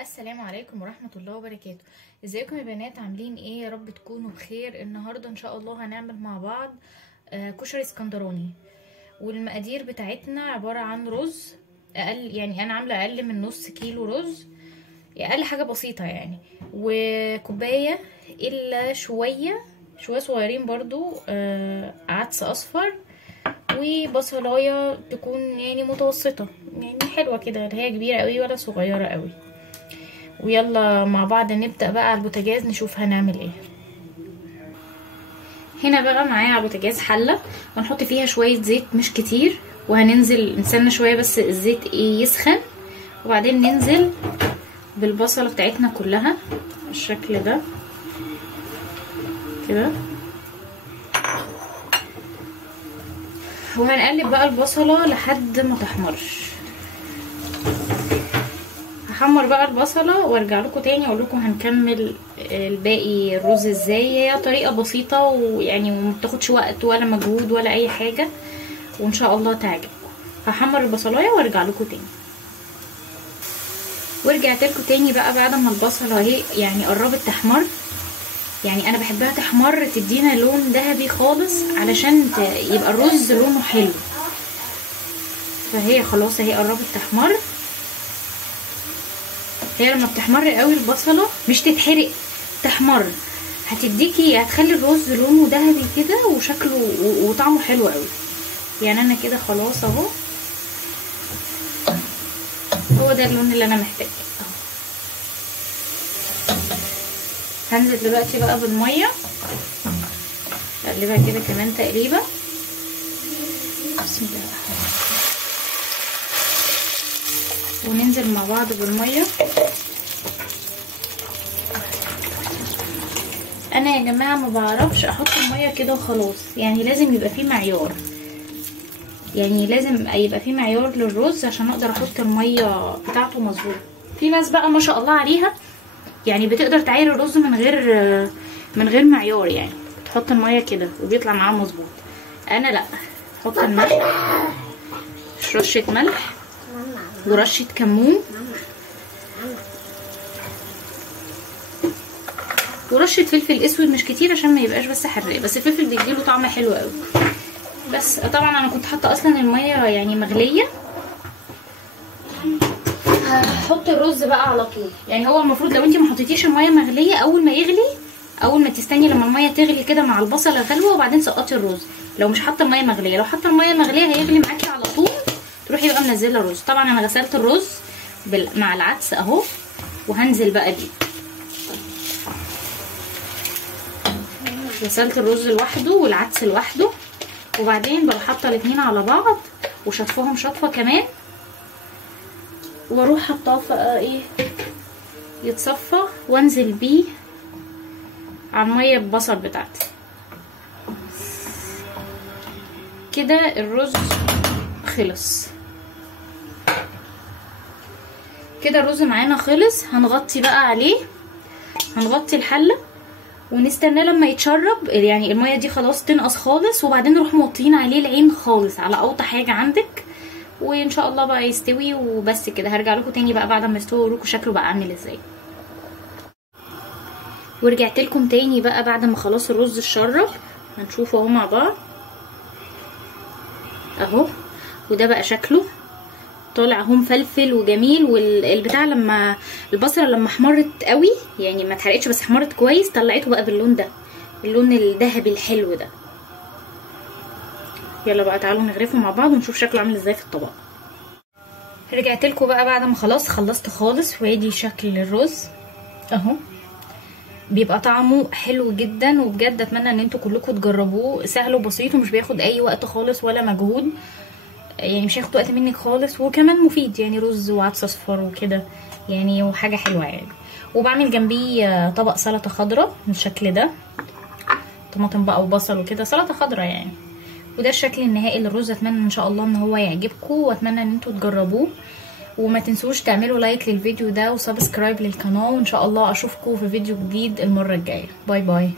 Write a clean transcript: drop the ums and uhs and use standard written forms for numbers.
السلام عليكم ورحمة الله وبركاته. ازيكم يا بنات؟ عاملين ايه؟ يا رب تكونوا بخير. النهاردة ان شاء الله هنعمل مع بعض كشري اسكندراني. والمقادير بتاعتنا عبارة عن رز اقل، يعني انا عاملة اقل من نص كيلو رز، اقل حاجة بسيطة يعني، وكوباية الا شوية صغيرين برضو عدس اصفر، وبصلاية تكون يعني متوسطة، يعني حلوة كده، لا هي كبيرة قوي ولا صغيرة قوي. ويلا مع بعض نبدأ بقى على البوتاجاز نشوف هنعمل ايه. هنا بقى معايا على البوتاجاز حلة، وهنحط فيها شوية زيت مش كتير، وهننزل نستنى شوية بس الزيت ايه يسخن، وبعدين ننزل بالبصلة بتاعتنا كلها بالشكل ده كده، وهنقلب بقى البصلة لحد ما تحمرش. هحمر بقى البصله وارجع لكم تاني اقول لكم هنكمل الباقي الرز ازاي. هي طريقه بسيطه ويعني وما بتاخدش وقت ولا مجهود ولا اي حاجه، وان شاء الله تعجبكم. هحمر البصلايه وارجع لكم تاني. ورجعت لكم تاني بقى بعد ما البصله اهي يعني قربت تحمر. يعني انا بحبها تحمر تدينا لون ذهبي خالص علشان يبقى الرز لونه حلو. فهي خلاص اهي قربت تحمر. هي لما بتحمر قوي البصله مش تتحرق، تحمر، هتخلي الرز لونه ذهبي كده وشكله وطعمه حلو قوي. يعني انا كده خلاص اهو، هو ده اللون اللي انا محتاجه اهو. هنزل دلوقتي بقى بالميه، اقلبها كده كمان تقليبه. بسم الله الرحمن الرحيم. وننزل مع بعض بالميه. انا يا جماعه ما بعرفش احط الميه كده وخلاص، يعني لازم يبقى فيه معيار، يعني لازم يبقى فيه معيار للرز عشان اقدر احط الميه بتاعته مظبوط. في ناس بقى ما شاء الله عليها يعني بتقدر تعاير الرز من غير معيار، يعني تحط الميه كده وبيطلع معاه مظبوط. انا لا، احط الملح، رشه ملح ورشه كمون ورشه فلفل اسود مش كتير عشان ما يبقاش بس حراق، بس الفلفل بيديله طعم حلو قوي. بس طبعا انا كنت حاطه اصلا الميه يعني مغليه. هحط الرز بقى على طول، يعني هو المفروض لو انت ما حطيتيش الميه مغليه اول ما يغلي، اول ما تستني لما الميه تغلي كده مع البصله غلوه وبعدين سقطي الرز. لو مش حاطه الميه مغليه، لو حاطه الميه مغليه هيغلي معاكي على طول، تروحي بقى منزله الرز. طبعا انا غسلت الرز مع العدس اهو، وهنزل بقى بيه. غسلت الرز لوحده والعدس لوحده، وبعدين بروح حاطه الاتنين على بعض وشطفهم شطفه كمان، واروح حطاه في ايه يتصفى، وانزل بيه على الميه البصل بتاعتي كده. الرز خلص كده، الرز معانا خلص. هنغطي بقى عليه، هنغطي الحله ونستناه لما يتشرب، يعني الميه دي خلاص تنقص خالص، وبعدين نروح موطيين عليه العين خالص على اوطى حاجه عندك، وان شاء الله بقى يستوي. وبس كده هرجع لكم تاني بقى بعد ما يستوي واوريكم شكله بقى عامل ازاي. ورجعت لكم تاني بقى بعد ما خلاص الرز اتشرب، هنشوفه اهو مع بعض اهو. وده بقى شكله طالع اهو مفلفل وجميل. والبتاع لما البصله لما احمرت قوي، يعني ما اتحرقتش بس احمرت كويس، طلعته بقى باللون ده، اللون الذهبي الحلو ده. يلا بقى تعالوا نغرفه مع بعض ونشوف شكله عامل ازاي في الطبق. رجعت لكم بقى بعد ما خلاص خلصت خالص، وادي شكل الرز اهو. بيبقى طعمه حلو جدا، وبجد اتمنى ان انتوا كلكم تجربوه. سهل وبسيط ومش بياخد اي وقت خالص ولا مجهود، يعني مش هياخد وقت منك خالص، وكمان مفيد، يعني رز وعدس اصفر وكده يعني، وحاجه حلوه يعني. وبعمل جنبيه طبق سلطه خضراء بالشكل ده، طماطم بقى وبصل وكده، سلطه خضراء يعني. وده الشكل النهائي للرز. اتمنى ان شاء الله ان هو يعجبكم، واتمنى ان انتوا تجربوه. وما تنسوش تعملوا لايك للفيديو ده وسبسكرايب للقناه، وان شاء الله اشوفكم في فيديو جديد المره الجايه. باي باي.